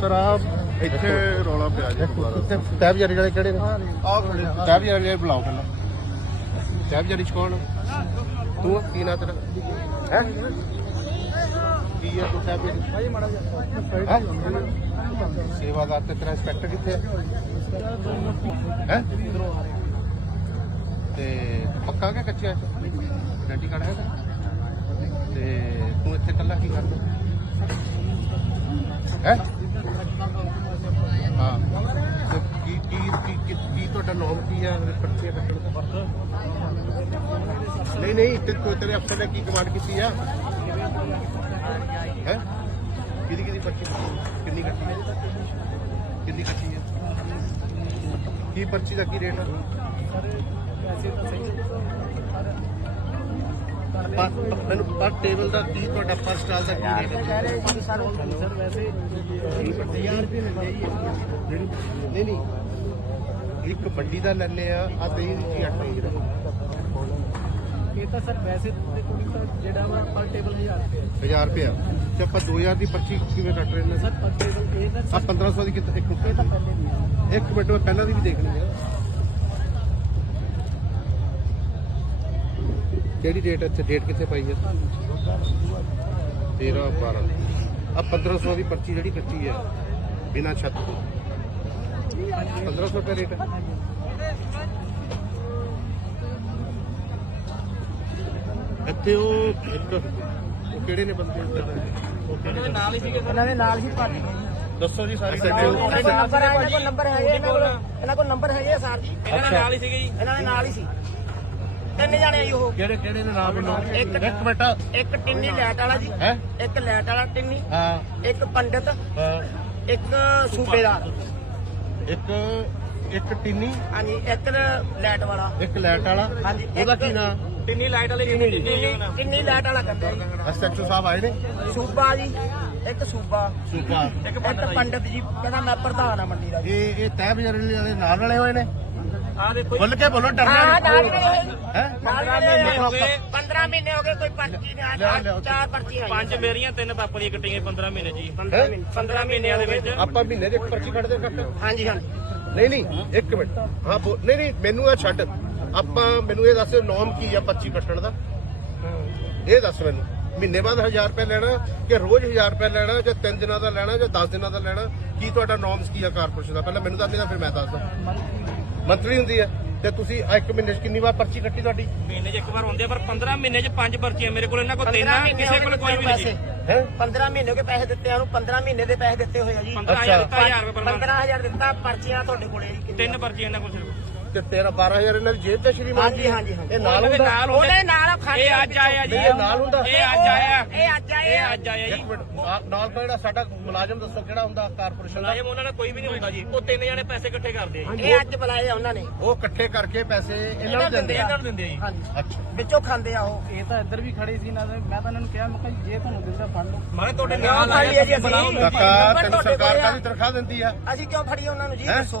Sir ਆ ਇੱਥੇ ਰੌਲਾ ਪਿਆ ਜੀ ਦੁਬਾਰਾ ਟੈਬ ਜਾਰੀ ਵਾਲੇ ਕਿਹੜੇ ਨੇ? ਆਹ ਖੜੇ ਟੈਬ ਜਾਰੀ ਵਾਲੇ ਬੁਲਾਓ ਪਹਿਲਾਂ। ਟੈਬ ਜਾਰੀ ਚ ਕੌਣ? ਤੂੰ ਕੀ ਨਾਂ ਤੇਰਾ? ਹੈ? ਕੀ ਹੈ ਤੂੰ ਟੈਬ ਜਾਰੀ ਭਾਈ ਮਾੜਾ ਜਿਹਾ। ਸੇਵਾਦਾਰ ਤੇ ਤੇਰਾ ਇੰਸਪੈਕਟਰ ਕਿੱਥੇ ਹੈ ਹੈ? ਤੇ ਪੱਕਾ ਕਿ ਕੱਚਾ ਆਇਡੈਂਟੀ ਕਾਰਡ ਹੈ ਤੇ ਤੂੰ ਇੱਥੇ ਇਕੱਲਾ ਕੀ ਕਰਦਾ? ਹੈ? ਹਾਂ ਤੇ ਕੀ ਕੀ ਕੀ ਕੀ- ਕੀ ਤੁਹਾਡਾ ਨਾਮ ਕੀ ਹੈ ਪਰਚੇ ਕੱਟਣ ਦਾ ਨਹੀਂ ਨਹੀਂ ਤੇ ਤੂੰ ਤੇਰੇ ਅਫਸਰ ਨੇ ਕੀ ਕਮਾਂਡ ਕੀਤੀ ਆ ਹੈ ਕਿਹਦੀ ਕਿਹਦੀ ਪਰਚੀ ਕਿੰਨੀ ਕੱਟੀ ਹੈ ਕਿੰਨੀ ਕੱਟੀ ਹੈ ਕੀ ਪਰਚੀ ਦਾ ਕੀ ਰੇਟ ਹੈ ਪਰ ਮੈਨੂੰ ਪਰ ਟੇਬਲ ਦਾ ਕੀ ਤੁਹਾਡਾ ਪਰ ਸਟਾਲ ਦਾ ਕੀ ਰੇਟ ਹੈ? ਨਹੀਂ ਨਹੀਂ ਇੱਕ ਵੱਡੀ ਦਾ ਲੈਣੇ ਆ ਆ ਤੇ ਜੀ 8 ਇੰਚ ਦਾ ਇਹ ਤਾਂ ਸਰ ਵੈਸੇ ਤਾਂ ਜਿਹੜਾ ਵਾ ਪਰ ਟੇਬਲ 1000 ਰੁਪਏ। 1000 ਰੁਪਇਆ ਤੇ ਆਪਾਂ 2000 ਦੀ ਪਰਚੀ ਕਿਵੇਂ ਕੱਟ ਰਹੇ ਨੇ? ਸਰ ਪਰ ਟੇਬਲ ਇਹ ਤਾਂ ਆ 1500 ਦੀ ਕਿਤੇ ਇੱਕ ਇਹ ਤਾਂ ਪਹਿਲੇ। ਇੱਕ ਮਿੰਟ ਮੈਂ ਪਹਿਲਾਂ ਦੀ ਵੀ ਦੇਖਣੀ ਹੈ ਕਿਹੜੀ ਡੇਟ ਇੱਥੇ? ਡੇਟ ਕਿੱਥੇ ਪਾਈ ਹੈ 13 12 ਆ 1500 ਦੀ ਪਰਚੀ ਜਿਹੜੀ ਕੱਟੀ ਹੈ ਬਿਨਾ ਛੱਤ ਤੋਂ। 1500 ਰੁਪਏ ਰੇਟ ਹੈ ਇੱਥੇ ਉਹ ਇੱਕ ਉਹ ਕਿਹੜੇ ਨੇ ਬੰਦੇ? ਦੇ? ਉਹ ਕਿਹੜੇ ਨੇ? ਇਹਨਾਂ ਦੇ ਨਾਲ ਹੀ ਭੱਜ ਦੱਸੋ ਜੀ ਸਾਰੀ ਇਹਨਾਂ ਡਿਟੇਲ ਕੋਲ ਨੰਬਰ ਹੈ ਇਹਨਾਂ ਕੋਲ ਨੰਬਰ ਹੈਗੇ ਇਹਨਾਂ ਕੋਲ ਇਹਨਾਂ ਕੋਲ ਨੰਬਰ ਹੈਗੇ ਆ ਸਰ। ਜੀ ਇਹਨਾਂ ਦੇ ਨਾਲ ਹੀ ਸੀਗੇ ਜੀ। ਇਹਨਾਂ ਦੇ ਨਾਲ ਹੀ ਸੀ। ਤਿੰਨ ਜਾਣੇ ਆਈ ਉਹ। ਕਿਹੜੇ ਕਿਹੜੇ ਨੇ ਨਾਮ ਮੈਨੂੰ ਇੱਕ- ਇੱਕ ਮਿੰਟ। ਇੱਕ ਟਿੰਨੀ ਲੈਟ ਵਾਲਾ ਜੀ। ਹੈ? ਇੱਕ ਲੈਟ ਵਾਲਾ ਟਿੰਨੀ। ਹਾਂ। ਇੱਕ ਪੰਡਿਤ। ਇੱਕ ਸੂਬੇਦਾਰ। ਇੱਕ ਇੱਕ ਟਿੰਨੀ। ਹਾਂਜੀ ਇੱਕ ਲੈਟ ਵਾਲਾ। ਇੱਕ ਲੈਟ ਵਾਲਾ। ਹਾਂਜੀ, ਉਹਦਾ ਕੀ ਨਾਮ? ਤਿੰਨੀ ਲਾਈਟ ਵਾਲੇ ਟਿੰਨੀ। ਟਿੰਨੀ ਲੈਟ ਵਾਲਾ ਕਹਿੰਦੇ ਜੀ। ਐਸਐਚਓ ਸਾਹਿਬ ਆਏ ਨੇ? ਸੂਬਾ ਜੀ। ਇੱਕ ਸੂਬਾ। ਸੁਪਾ ਇੱਕ ਪੰਡਿਤ ਜੀ। ਕਹਿੰਦਾ ਮੈਂ ਪ੍ਰਧਾਨ ਆ ਮੰਡੀ ਦਾ ਜੀ। ਇਹ ਇਹ ਤੈਅ ਬਜਰਨ ਵਾਲੇ ਨਾਲ ਵਾਲੇ ਹੋਏ ਨੇ? ਆ ਦੇਖੋ ਖੁੱਲ ਕੇ ਬੋਲੋ ਹਾਂ ਡਰਨਾ ਨਾਲ ਹੀ ਰਹੇ ਜੀ। ਹੈ? ਨਾਲ ਹੀ ਰਹੇ ਹੋ ਗਏ। 15 ਮਹੀਨੇ ਹੋ ਗਏ ਕੋਈ ਪਰਚੀ ਨਹੀਂ ਲਿਆਓ। ਚਾਰ ਪਰਚੀਆਂ ਆਈਆਂ। ਪੰਜ ਮੇਰੀਆਂ ਤਿੰਨ ਪਾਪਾ ਦੀਆਂ ਕੱਟੀਆਂ 15 ਮਹੀਨੇ ਜੀ। 15 ਮਹੀਨੇ। 15 ਮਹੀਨਿਆਂ ਦੇ ਵਿੱਚ ਆਪਾਂ ਮਹੀਨੇ ਦੇ ਇੱਕ ਪਰਚੀ ਕੱਢਦੇ ਕੱਟ ਹਾਂਜੀ ਹਾਂਜੀ। ਨਹੀਂ ਨਹੀਂ ਇੱਕ ਮਿੰਟ। ਹਾਂ ਬੋ- ਨਹੀਂ ਨਹੀਂ ਮੈਨੂੰ ਇਹ ਛੱਡ। ਆਪਾਂ ਮੈਨੂੰ ਇਹ ਦੱਸ ਨੋਮ ਕੀ ਆ ਪਰਚੀ ਕੱਟਣ ਦਾ? ਇਹ ਦੱਸ ਮੈਨੂੰ। ਮਹੀਨੇ ਬਾਅਦ 1000 ਰੁਪਏ ਲੈਣਾ ਕਿ ਰੋਜ਼ 1000 ਰੁਪਏ ਲੈਣਾ ਜਾਂ 3 ਦਿਨਾਂ ਦਾ ਲੈਣਾ ਜਾਂ 10 ਦਿਨਾਂ ਦਾ ਲੈਣਾ? ਕੀ ਤੁਹਾਡਾ ਨੋਮਸ ਕੀ ਆ ਕਾਰਪੋਰੇਸ਼ਨ ਦਾ? ਪਹਿਲਾਂ ਮੈਨੂੰ ਦੱਸ ਦੇ ਫਿਰ ਮੈਂ ਦੱਸਦਾ। ਮੰਥਲੀ ਹੁੰਦੀ ਹੈ ਤੇ ਤੁਸੀਂ ਆਹ ਇੱਕ ਮਹੀਨੇ 'ਚ ਕਿੰਨੀ ਵਾਰ ਪਰਚੀ ਕੱਟੀ ਤੁਹਾਡੀ? ਮਹੀਨੇ 'ਚ ਇੱਕ ਵਾਰ ਹੁੰਦੇ ਆ ਪਰ 15 ਮਹੀਨੇ 'ਚ ਪੰਜ ਪਰਚੀਆਂ ਮੇਰੇ ਕੋਲ ਇਹਨਾਂ ਕੋਲ ਤਿੰਨ 15 ਆ ਕਿਸੇ ਕੋਲ ਕੋਈ ਵੀ ਨਹੀਂ ਜੀ। ਹੈ? 15 ਮਹੀਨੇ ਗਏ ਪੈਸੇ ਦਿੱਤੇ ਉਹਨੂੰ 15 ਮਹੀਨੇ ਦੇ ਪੈਸੇ ਦਿੱਤੇ ਹੋਏ ਆ ਜੀ। 15000 ਦਿੱਤਾ 1000 ਰੁਪਏ ਪਰ ਮੰਥ 15000 ਦਿੱਤਾ ਪਰਚੀਆਂ ਤੁਹਾਡੇ ਕੋਲੇ ਜੀ ਕਿੰਨੀਆਂ? ਤਿੰਨ ਪਰਚੀਆਂ ਇਹਨਾਂ ਕੋਲ ਸਿਰਫ। ਤੇ 13 12000 ਇਹਨਾਂ ਦੀ ਜੇਬ ਤੇ ਸ਼੍ਰੀਮਾਨ ਜੀ? ਹਾਂਜੀ, ਹਾਂਜੀ। ਇਹ ਨਾਲ ਉਹਦੇ ਹੁੰਦਾ? ਨਾਲ ਉਹਦੇ ਨਾਲ ਖਾਣੇ ਇਹ ਅੱਜ ਆਇਆ ਜੀ। ਇਹ ਨਾਲ ਹੁੰਦਾ? ਇਹ ਅੱਜ ਆਇਆ। ਇਹ ਅੱਜ ਆਏ ਇਹ। ਅੱਜ ਆਇਆ ਜੀ। ਇੱਕ ਮਿੰਟ। ਨਾਲ- ਨਾਲ ਦਾ ਜਿਹੜਾ ਸਾਡਾ ਮੁਲਾਜ਼ਮ ਦੱਸੋ ਕਿਹੜਾ ਹੁੰਦਾ ਕਾਰਪੋਰੇਸ਼ਨ ਦਾ? ਮੁਲਾਜ਼ਮ ਉਹਨਾਂ ਦਾ ਕੋਈ ਵੀ ਨਹੀਂ ਹੁੰਦਾ ਜੀ। ਉਹ ਤਿੰਨ ਜਣੇ ਪੈਸੇ ਇਕੱਠੇ ਕਰਦੇ ਆ ਜੀ। ਇਹ ਅੱਜ ਬੁਲਾਏ ਆ ਉਹਨਾਂ ਨੇ। ਉਹ ਇਕੱਠੇ ਕਰਕੇ ਪੈਸੇ ਇਹਨਾਂ ਨੂੰ ਦਿੰਦੇ ਆ? ਇਹਨਾਂ ਨੂੰ ਦਿੰਦੇ ਆ ਜੀ। ਹਾਂਜੀ। ਅੱਛਾ। ਵਿੱਚੋਂ ਖਾਂਦੇ ਆ ਉਹ। ਇਹ ਤਾਂ ਇੱਧਰ ਵੀ ਖੜੇ ਸੀ ਨਾ ਮੈਂ ਤਾਂ ਇਹਨਾਂ ਨੂੰ ਕਿਹਾ ਮੈਂ ਕਿਹਾ ਜੇ ਤੁਹਾਨੂੰ ਦਿਸਦਾ ਫੜ ਲਓ। ਮੈਂ ਤੁਹਾਡੇ ਨਾਲ ਹੈ ਜੀ ਅਸੀਂ ਕਾਕਾ ਪਰ ਤੈਨੂੰ ਤੁਹਾਡੇ ਸਰਕਾਰ। ਕਾਹਦੀ ਤਨਖਾਹ ਦਿੰਦੀ ਆ? ਅਸੀਂ ਕਿਉਂ ਫੜੀਏ ਉਹਨਾਂ ਨੂੰ ਜੀ? ਦੱਸੋ।